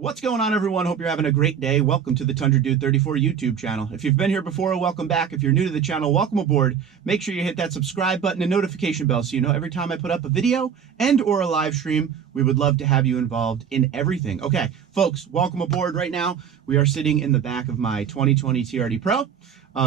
What's going on, everyone? Hope you're having a great day. Welcome to the Tundra Dude 34 YouTube channel. If you've been here before, welcome back. If you're new to the channel, welcome aboard. Make sure you hit that subscribe button and notification bell so you know every time I put up a video and or a live stream. We would love to have you involved in everything. Okay, folks, welcome aboard. Right now, we are sitting in the back of my 2020 TRD Pro.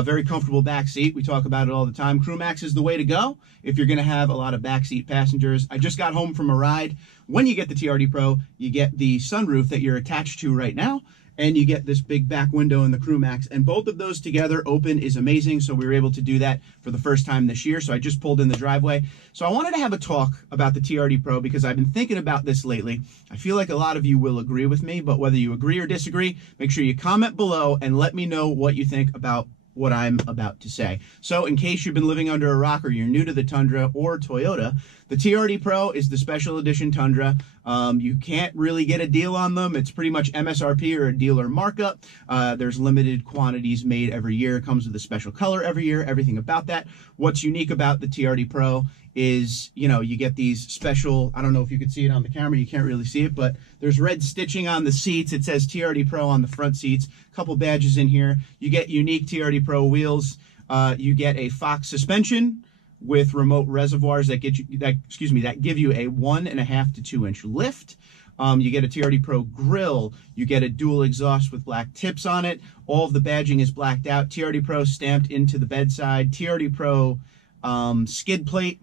Very comfortable back seat. We talk about it all the time. CrewMax is the way to go if you're going to have a lot of backseat passengers. I just got home from a ride. When you get the TRD Pro, you get the sunroof that you're attached to right now, and you get this big back window in the CrewMax, and both of those together open is amazing. So we were able to do that for the first time this year. So I just pulled in the driveway. So I wanted to have a talk about the TRD Pro because I've been thinking about this lately. I feel like a lot of you will agree with me, but whether you agree or disagree, make sure you comment below and let me know what you think about what I'm about to say. So in case you've been living under a rock or you're new to the Tundra or Toyota, the TRD Pro is the special edition Tundra. You can't really get a deal on them. It's pretty much MSRP or a dealer markup. There's limited quantities made every year. It comes with a special color every year, everything about that. What's unique about the TRD Pro is, you know, you get these special, I don't know if you can see it on the camera, you can't really see it, but there's red stitching on the seats. It says TRD Pro on the front seats, a couple badges in here. You get unique TRD Pro wheels. You get a Fox suspension with remote reservoirs that give you a 1.5 to 2 inch lift. You get a TRD Pro grill. You get a dual exhaust with black tips on it. All of the badging is blacked out. TRD Pro stamped into the bedside. TRD Pro skid plate.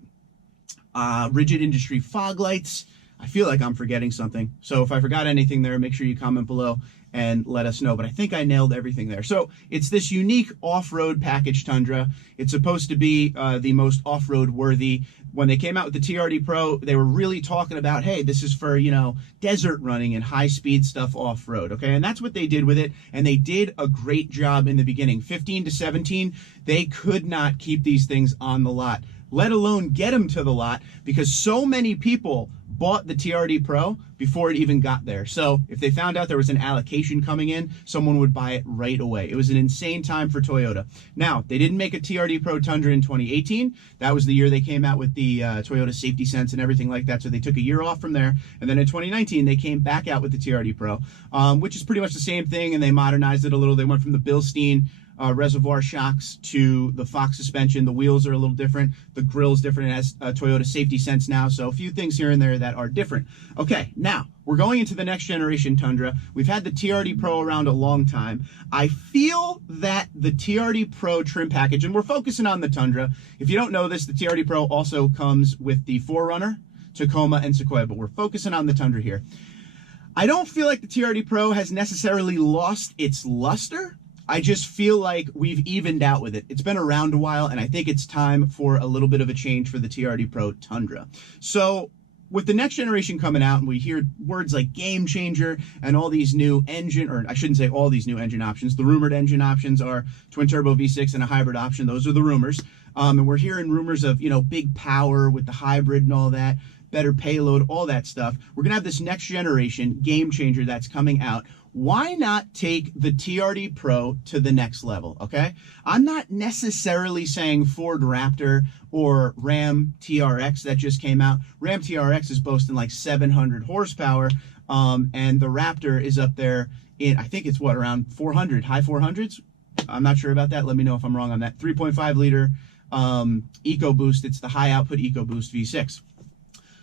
Rigid industry fog lights. I feel like I'm forgetting something. So if I forgot anything there, make sure you comment below and let us know. But I think I nailed everything there. So it's this unique off-road package Tundra. It's supposed to be the most off-road worthy. When they came out with the TRD Pro, they were really talking about, hey, this is for, you know, desert running and high-speed stuff off-road, okay? And that's what they did with it, and they did a great job in the beginning. 15 to 17, they could not keep these things on the lot, let alone get them to the lot, because so many people bought the TRD Pro before it even got there. So if they found out there was an allocation coming in, someone would buy it right away. It was an insane time for Toyota. Now, they didn't make a TRD Pro Tundra in 2018. That was the year they came out with the Toyota Safety Sense and everything like that. So they took a year off from there. And then in 2019, they came back out with the TRD Pro, which is pretty much the same thing, and they modernized it a little. They went from the Bilstein reservoir shocks to the Fox suspension. The wheels are a little different. The grill's different. It has Toyota Safety Sense now. So a few things here and there that are different. Okay, now we're going into the next generation Tundra. We've had the TRD Pro around a long time. I feel that the TRD Pro trim package, and we're focusing on the Tundra. If you don't know this, the TRD Pro also comes with the 4Runner, Tacoma, and Sequoia, but we're focusing on the Tundra here. I don't feel like the TRD Pro has necessarily lost its luster. I just feel like we've evened out with it. It's been around a while, and I think it's time for a little bit of a change for the TRD Pro Tundra. So with the next generation coming out, and we hear words like game changer and all these new engine, or I shouldn't say all these new engine options. The rumored engine options are twin turbo V6 and a hybrid option. Those are the rumors. And we're hearing rumors of, you know, big power with the hybrid and all that, better payload, all that stuff. We're going to have this next generation game changer that's coming out. Why not take the TRD Pro to the next level, okay? I'm not necessarily saying Ford Raptor or Ram TRX that just came out. Ram TRX is boasting like 700 horsepower, and the Raptor is up there in, I think it's what, around 400, high 400s? I'm not sure about that. Let me know if I'm wrong on that. 3.5 liter EcoBoost. It's the high output EcoBoost V6.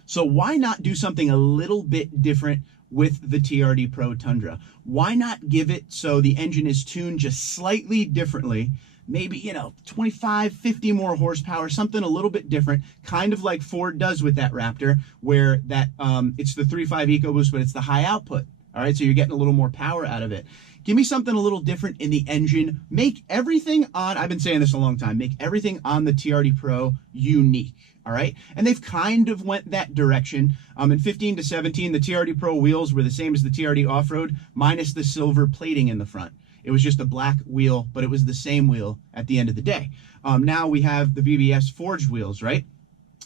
So why not do something a little bit different with the TRD Pro Tundra? Why not give it so the engine is tuned just slightly differently? Maybe, you know, 25, 50 more horsepower, something a little bit different, kind of like Ford does with that Raptor, where that it's the 3.5 EcoBoost, but it's the high output. All right, so you're getting a little more power out of it. Give me something a little different in the engine. Make everything on, I've been saying this a long time, make everything on the TRD Pro unique. All right, and they've kind of went that direction. In 15 to 17, the TRD Pro wheels were the same as the TRD Off-Road, minus the silver plating in the front. It was just a black wheel, but it was the same wheel at the end of the day. Now we have the BBS forged wheels, right?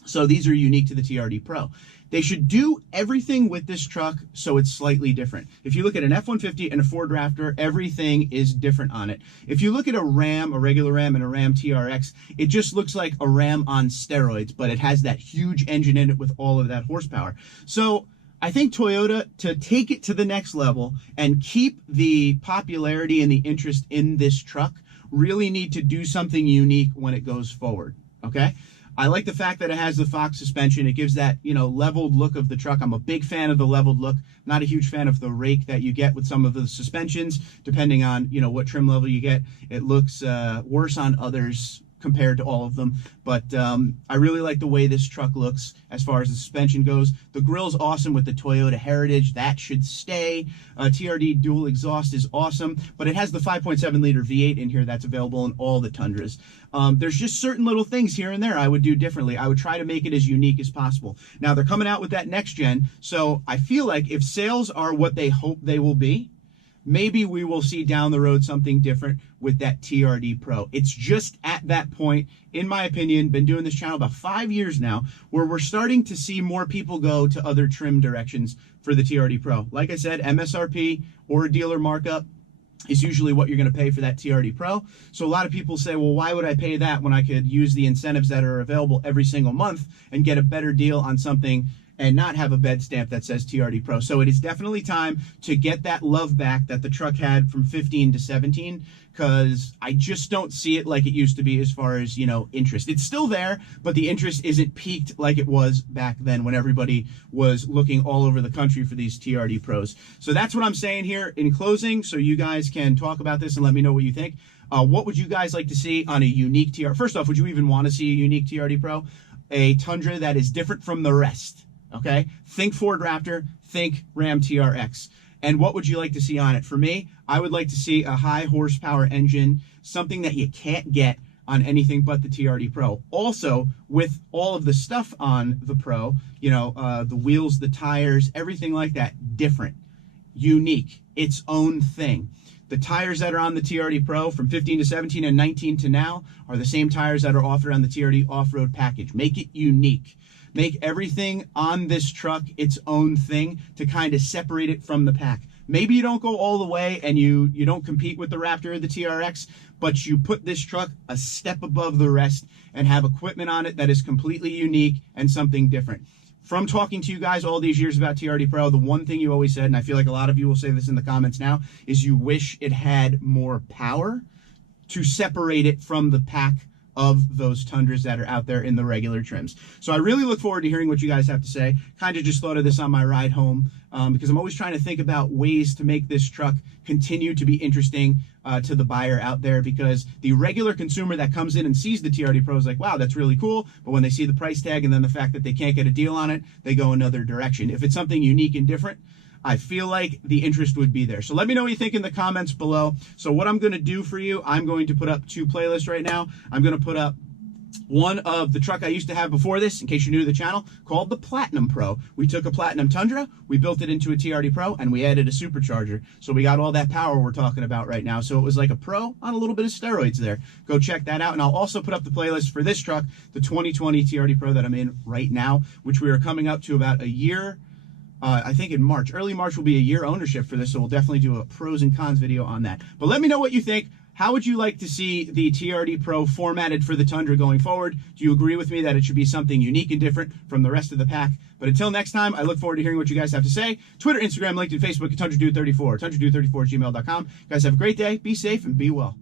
So these are unique to the TRD Pro. They should do everything with this truck so it's slightly different. If you look at an F-150 and a Ford Raptor, everything is different on it. If you look at a Ram, a regular Ram, and a Ram TRX, it just looks like a Ram on steroids, but it has that huge engine in it with all of that horsepower. So I think Toyota, to take it to the next level and keep the popularity and the interest in this truck, really need to do something unique when it goes forward, okay? I like the fact that it has the Fox suspension. It gives that, you know, leveled look of the truck. I'm a big fan of the leveled look. Not a huge fan of the rake that you get with some of the suspensions. Depending on, you know, what trim level you get, it looks worse on others compared to all of them. But I really like the way this truck looks as far as the suspension goes. The grill's awesome with the Toyota Heritage. That should stay. TRD dual exhaust is awesome, but it has the 5.7 liter V8 in here that's available in all the Tundras. There's just certain little things here and there I would do differently. I would try to make it as unique as possible. Now, they're coming out with that next gen, so I feel like if sales are what they hope they will be, maybe we will see down the road something different with that TRD Pro. It's just at that point, in my opinion, been doing this channel about 5 years now, where we're starting to see more people go to other trim directions for the TRD Pro. Like I said, MSRP or a dealer markup is usually what you're going to pay for that TRD Pro. So a lot of people say, well, why would I pay that when I could use the incentives that are available every single month and get a better deal on something and not have a bed stamp that says TRD Pro? So it is definitely time to get that love back that the truck had from 15 to 17, because I just don't see it like it used to be as far as, you know, interest. It's still there, but the interest isn't peaked like it was back then when everybody was looking all over the country for these TRD Pros. So that's what I'm saying here in closing, so you guys can talk about this and let me know what you think. What would you guys like to see on a unique TRD? First off, would you even want to see a unique TRD Pro? A Tundra that is different from the rest. Okay, think Ford Raptor, think Ram TRX. And what would you like to see on it? For me, I would like to see a high horsepower engine, something that you can't get on anything but the TRD Pro. Also, with all of the stuff on the Pro, you know, the wheels, the tires, everything like that, different, unique, its own thing. The tires that are on the TRD Pro from 15 to 17 and 19 to now are the same tires that are offered on the TRD off-road package. Make it unique. Make everything on this truck its own thing to kind of separate it from the pack. Maybe you don't go all the way and you don't compete with the Raptor or the TRX, but you put this truck a step above the rest and have equipment on it that is completely unique and something different. From talking to you guys all these years about TRD Pro, the one thing you always said, and I feel like a lot of you will say this in the comments now, is you wish it had more power to separate it from the pack of those Tundras that are out there in the regular trims. So I really look forward to hearing what you guys have to say. Kind of just thought of this on my ride home because I'm always trying to think about ways to make this truck continue to be interesting to the buyer out there, because the regular consumer that comes in and sees the TRD Pro is like, wow, that's really cool. But when they see the price tag and then the fact that they can't get a deal on it, they go another direction. If it's something unique and different, I feel like the interest would be there. So let me know what you think in the comments below. So what I'm going to do for you, I'm going to put up two playlists right now. I'm going to put up one of the truck I used to have before this, in case you're new to the channel, called the Platinum Pro. We took a Platinum Tundra, we built it into a TRD Pro, and we added a supercharger. So we got all that power we're talking about right now. So it was like a Pro on a little bit of steroids there. Go check that out. And I'll also put up the playlist for this truck, the 2020 TRD Pro that I'm in right now, which we are coming up to about a year. I think in March, early March will be a year ownership for this, so we'll definitely do a pros and cons video on that. But let me know what you think. How would you like to see the TRD Pro formatted for the Tundra going forward? Do you agree with me that it should be something unique and different from the rest of the pack? But until next time, I look forward to hearing what you guys have to say. Twitter, Instagram, LinkedIn, Facebook, TundraDude34, TundraDude34@gmail.com. Guys, have a great day, be safe, and be well.